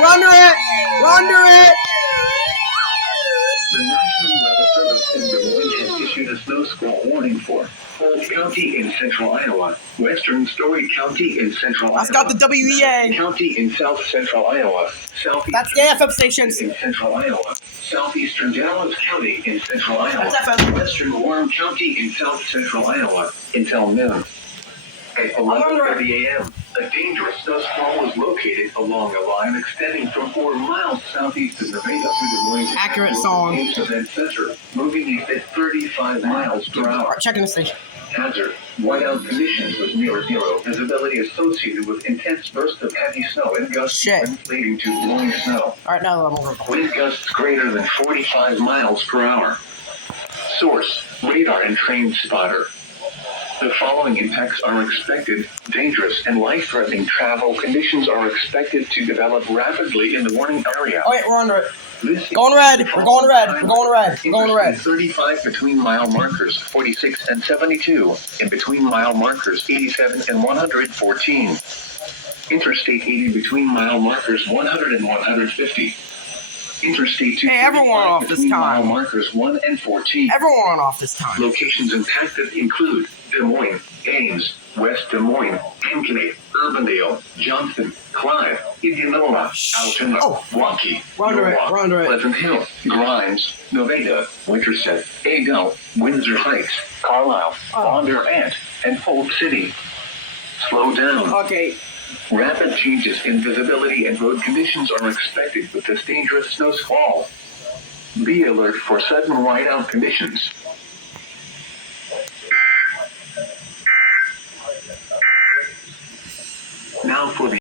We're under it! We're under it! The National Weather Service in Des Moines has issued a snow squall warning for Polk County in central Iowa, western Story County in central That's Iowa, got the WEA. County in south central Iowa, southeastern That's the FM stations. in central Iowa, southeastern Dallas County in central Iowa, That's FM. western Warren County in south central Iowa until noon. At 11:30 a.m., a dangerous snow squall was located along a line extending from 4 miles southeast of Nevada to Des Moines. Accurate song. Event center, moving at 35 miles per hour. Alright, checking the station. Hazard: whiteout conditions with near zero visibility associated with intense bursts of heavy snow and gusts leading to blowing snow. Alright, now I'm over. Wind gusts greater than 45 miles per hour. Source: radar and train spotter. The following impacts are expected. Dangerous and life-threatening travel conditions are expected to develop rapidly in the warning area. Oh, wait, we're under it. Going red. We're going red. We're going red. We're going red. 35 between mile markers 46 and 72, and between mile markers 87 and 114. Interstate 80 between mile markers 100 and 150. Interstate 2 everyone off this between time. mile markers 1 and 14. Everyone off this time. Locations impacted include Des Moines, Ames, West Des Moines, Ankeny, Urbandale, Johnston, Clive, Indianola, Altoona, Waukee, Norwalk, Pleasant Hill, Grimes, Nevada, Winterset, Adel, Windsor Heights, Carlisle, Bondurant, and Polk City. Slow down. Okay. Rapid changes in visibility and road conditions are expected with this dangerous snow squall. Be alert for sudden whiteout conditions. Now for the